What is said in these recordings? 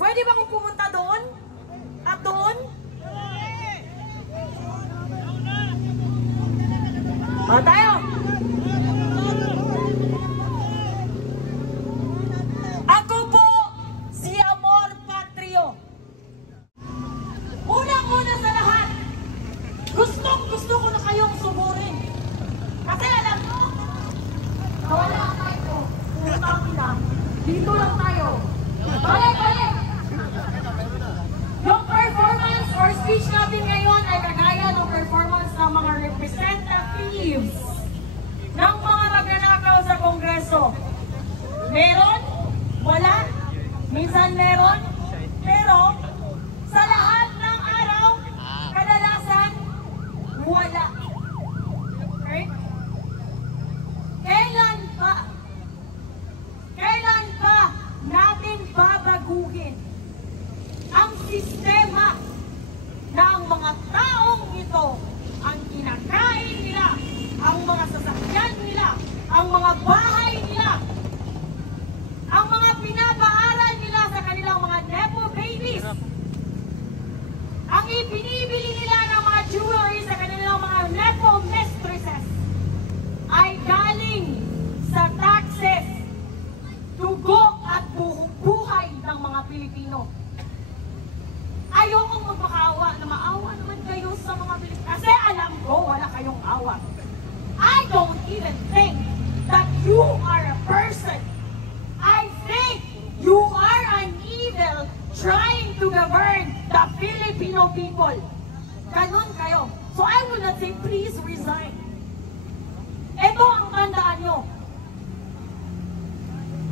Pwede ba kung pumunta doon? At doon? O, tayo! Ako po, si Amor Patrio. Unang-una sa lahat, gusto ko na kayong suburin. Kasi alam mo, wala tayo. Utang na. Dito lang tayo. Balik! Yung performance or speech natin ngayon ay kagaya ng performance ng mga representatives ng mga magnanakaw sa Kongreso. Meron? Wala? Minsan meron? Pero sa lahat ng araw, kadalasan, wala. Okay? Kailan pa natin babaguhin ang sistema na ang mga taong ito ang kinakain nila, ang mga sasakyan nila, ang mga bahay nila, ang mga pinapaaral nila sa kanilang mga nepo babies, ang ipinibili nila ng mga jewelry sa kanilang mga nepo mistresses ay galing sa taxes, dugo at buhay ng mga Pilipino. Ayokong magmakaawa na maawa naman kayo sa mga Pilipino. Kasi alam ko, wala kayong awa. I don't even think that you are a person. I think you are an evil trying to govern the Filipino people. Ganon kayo. So I would not say, please resign. Ito ang tandaan nyo.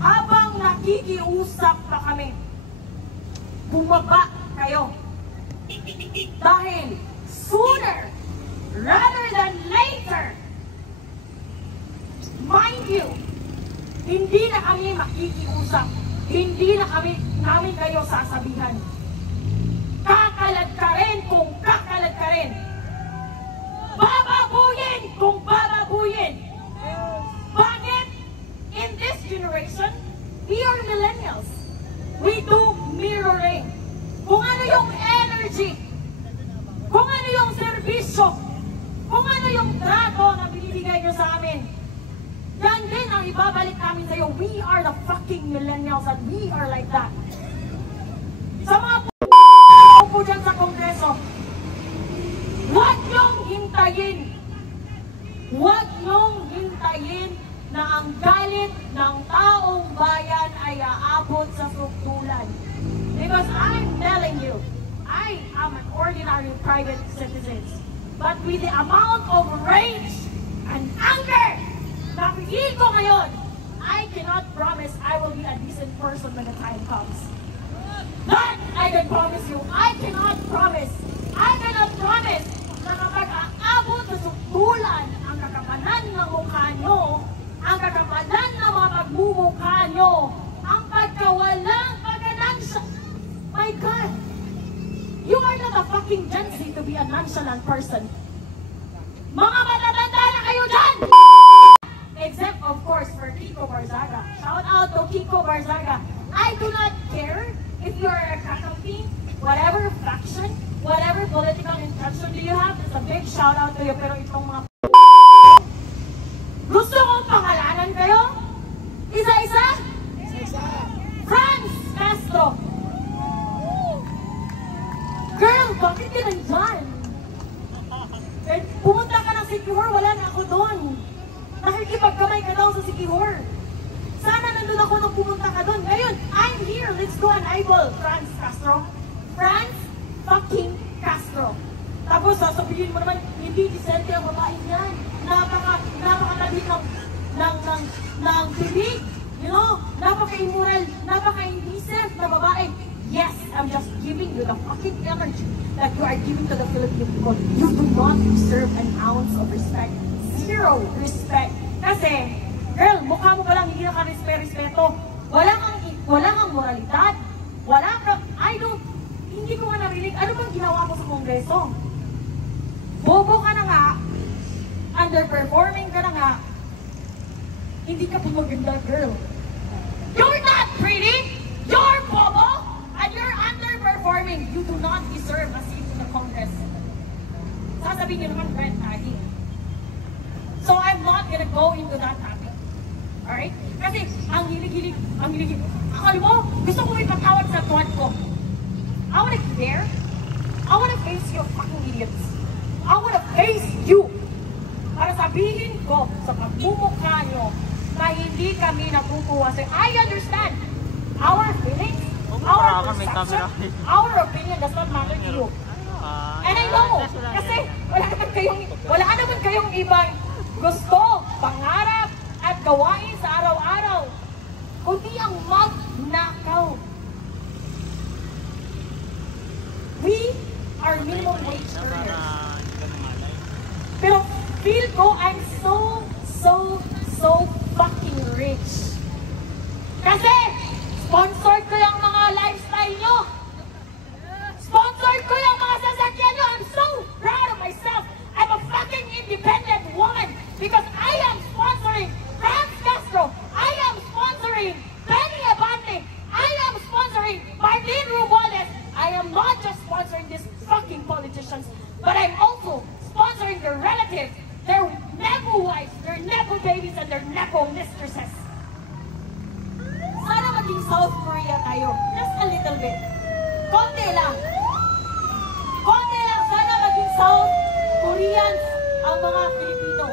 Habang nakikiusap pa kami, bumaba kayo. Dahil sooner rather than later, mind you, hindi na kami makikiusap. Hindi na namin kayo sasabihan. Kakalad ka rin kung kakalad ka rin. Bababuyin kung bababuyin. Bakit? In this generation, we are millennials. We do mirroring. Kung ano yung energy, kung ano yung serbisyo, kung ano yung trato na binibigay nyo sa amin, yan din ang ibabalik namin sa'yo. We are the fucking millennials and we are like that. Sa mga po dyan sa Kongreso, huwag nyong hintayin na ang galit ng taong bayan ay aabot sa sukdulan. Because I'm telling you, I am an ordinary private citizen. But with the amount of rage and anger na pili ko ngayon, I cannot promise I will be a decent person when the time comes. That I can promise you. I cannot promise na kapag aabot sa sukdulan ang kakapalan ng mukha nyo, ang kakapalan ng mga pagmumukha nyo, ang pagkawalang pagka-nonchalant. My God! You are not a fucking Gen Z to be a nonchalant person. Mga matatanda na kayo dyan! Except, of course, for Kiko Barzaga. Shout out to Kiko Barzaga. I do not care if you're a kakampi, whatever faction, whatever political intention do you have, it's a big shout out to you. Pero itong mga gusto kong pangalanan kayo? Isa-isa? Franz Castro. Girl, bakit ka nandyan? Eh, pumunta ka ng Sikihor, wala na ako doon. Nakikipagkamay ka daw sa Sikihor. Sana nandun ako nung pumunta ka doon. Ngayon, I'm here. Let's go and eyeball Franz Castro. Franz fucking Castro. Tapos sasabihin mo naman, hindi disente ang babae niyan. Napakatabi ng bibig. You know, napaka-immoral, napaka-indecent na babae. Yes, I'm just giving you the fucking energy that you are giving to the Filipino people. You do not deserve an ounce of respect. Zero respect. Kasi, girl, mukha mo palang hindi naka-respeto. Wala kang moralidad. Hindi ko nga narinig. Ano bang ginawa mo sa Kongreso? Bobo ka na nga. Underperforming ka na nga. Hindi ka pa maganda, girl. You're not pretty. You're bobo. And you're sabi niyo naman red tagging. So I'm not gonna go into that topic. Alright? Kasi ang hilig-hilig. Akala mo, gusto ko ipatawag sa tuwan ko. I wanna care. I wanna face you fucking idiots. I wanna face you. Para sabihin ko sa pagmumukha nyo na hindi kami natutuwa sa I understand our feelings, our perception, our opinion does not matter to you. And I know, kasi wala naman kayong ibang gusto, pangarap, at gawain sa araw-araw, kundi ang magnakaw. We are minimum wage earners. Pero feel ko, I'm so fucking rich. Kasi, sponsored ko yung mga lifestyle nyo. Sponsored ko yung mga sasakyan nyo. I'm so proud of myself. I'm a fucking independent woman because I am sponsoring Franz Castro. I am sponsoring Benny Abante. I am sponsoring Martin Romualdez. I am not just sponsoring these fucking politicians, but I'm also sponsoring their relatives, their nepo wives, their nepo babies, and their nepo mistresses. Sana maging South Korea tayo. Just a little bit. Konti lang. Konti lang. Sana maging South Koreans ang mga Pilipino.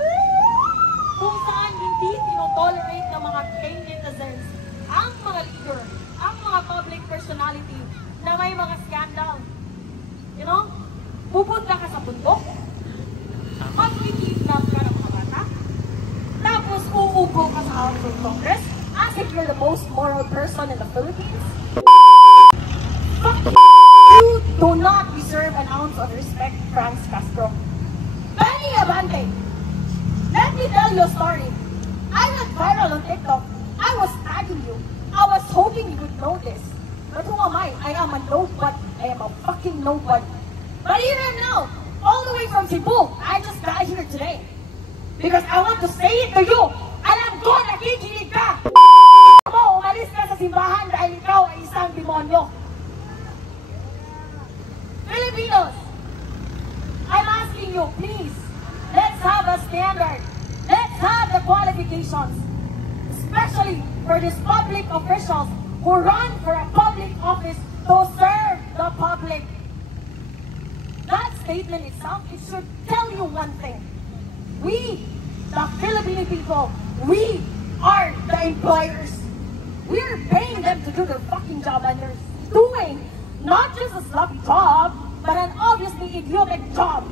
Kung saan hindi tinotolerate ng mga gay netizens ang mga leader, ang mga public personality na may mga scandal. You know? Pupunta ka sa bundok, mag-kidnap ka ng mga bata, tapos uupo ka sa House of Congress as if you're the most moral person in the Philippines. Fuck you do not deserve an ounce of respect, Franz Castro. Benny Abante, let me tell you a story. I went viral on TikTok. I was tagging you. I was hoping you would know this. But who am I? I am a nobody. I am a fucking nobody. But here I am now, all the way from Cebu. I just got here today. Because I want to say it to you. Alam ko, nakikinig ka! Mo, umalis ka sa simbahan dahil ikaw ay isang demonyo. Filipinos, I'm asking you, please, let's have a standard. Let's have the qualifications. Especially for these public officials who run for a public office to serve the public. That statement itself, it should tell you one thing. We, the Filipino people, we are the employers. We're paying them to do their fucking job and they're doing not just a sloppy job, but an obviously idiotic job.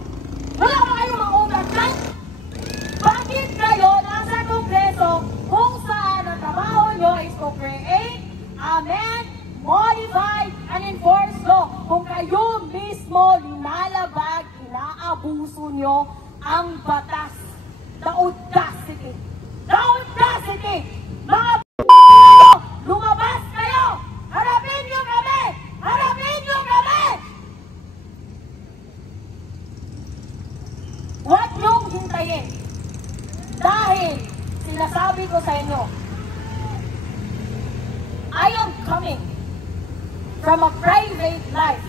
Wala ba kayong mga ugat dyan? Bakit kayo nasa Kongreso kung saan ang trabaho nyo is to create, amend, modify, and enforce law? Kung kayo mismo linalabag, inaabuso nyo ang batas. The audacity! The audacity! Mga lumabas kayo! Harapin nyo kami! Harapin nyo kami! Huwag nyong hintayin. Dahil sinasabi ko sa inyo, I am coming from a private life.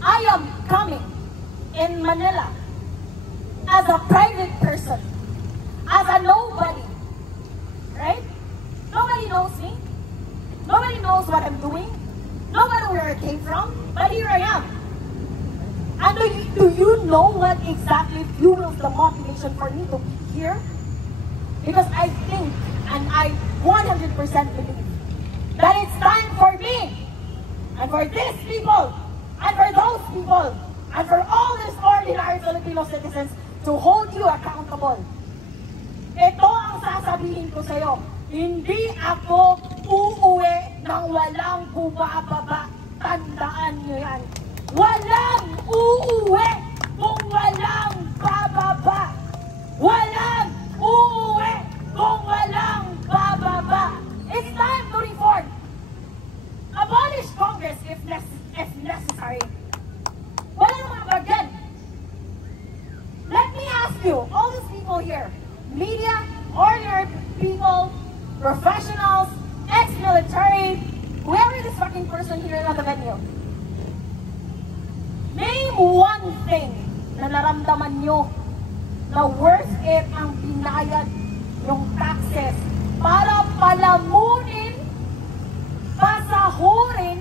I am coming in Manila as a private person, as a nobody, right? Nobody knows me. Nobody knows what I'm doing. Nobody where I came from, but here I am. And do you know what exactly fuels the motivation for me to be here? Because I think, and I 100% believe, that it's time for me, and for these people, and for those people, and for all these ordinary Filipino citizens to hold you accountable. Ito ang sasabihin ko sa'yo, hindi ako uuwi ng walang bumababa. Tandaan nyo yan. Walang uuwi kung walang bababa. Walang uuwi kung walang bababa. It's time to reform. Abolish Congress if necessary. Wala naman bagyan. Let me ask you, all these people here, media, ordinary people, professionals, ex-military, whoever this fucking person here on the venue, name one thing na naramdaman nyo na worth it ang binayad yung taxes para palamunin, pasahurin,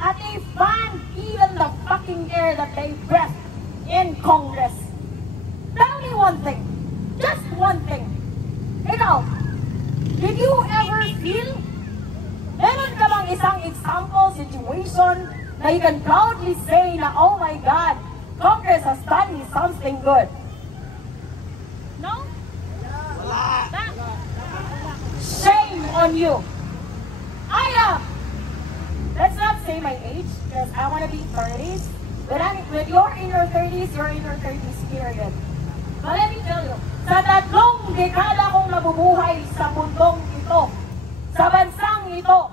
at i-fund even the fucking air that they breathe in Congress. Tell me one thing, just one thing. Ikaw, did you ever feel, meron ka bang isang example, situation, na you can proudly say na, oh my God, Congress has done me something good? No? Shame on you. Let's not say my age, because I want to be 30s. When you're in your 30s, you're in your 30s period. But let me tell you, sa 3 dekada kong nabubuhay sa mundong ito, sa bansang ito,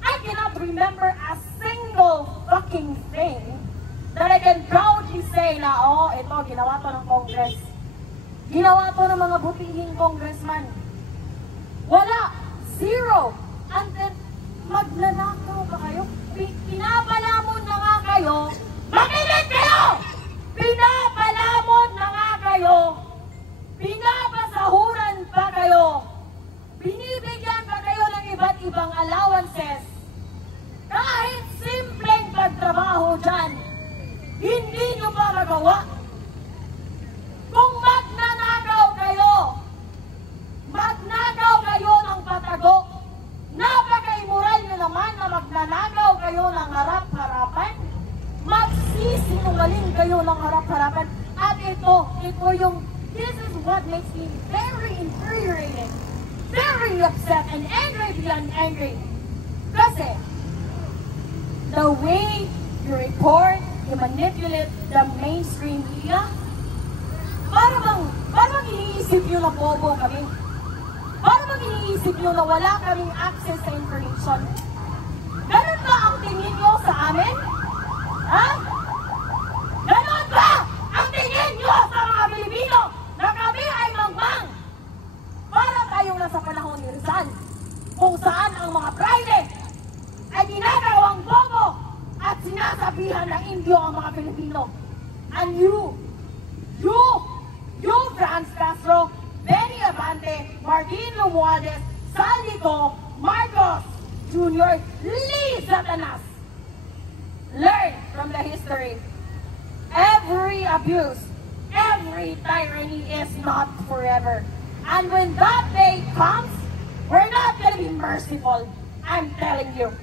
I cannot remember a single fucking thing that I can proudly say na, oh, ito, ginawa to ng Congress. Ginawa to ng mga butihing congressman. Wala. Zero. And then, magnanakaw ba kayo? Pinapalamon na nga kayo. Makinig kayo! Pinapalamon na nga kayo. Pinapasahuran pa kayo. Binibigyan pa kayo ng iba't ibang allowances. Kahit simpleng pagtrabaho dyan, hindi nyo pa magawa. Kung magnanakaw kayo ng patago, napaka-immoral nyo naman na magnanakaw kayo ng harap-harapan, magsisinungaling kayo ng harap-harapan, at this is what makes me very infuriated, very upset, and angry beyond angry. Kasi, the way you report, you manipulate the mainstream media, parang iniisip nyo na bobo kami. Parang iniisip nyo na wala kaming access sa information. Ganun ba ang tingin nyo sa amin? Ha? Ganun ba ang tingin nyo sa mga Pilipino na kami ay mangmang? Para tayong nasa panahon ni Rizal, kung saan ang mga private ay ginagawang bobo at sinasabihan na Indio ang mga Pilipino. And you, Franz Castro, Benny Abante, Martin Romualdez, Saldico, Marcos Jr., Lee Satanas. Learn from the history. Every abuse, every tyranny is not forever. And when that day comes, we're not going to be merciful. I'm telling you.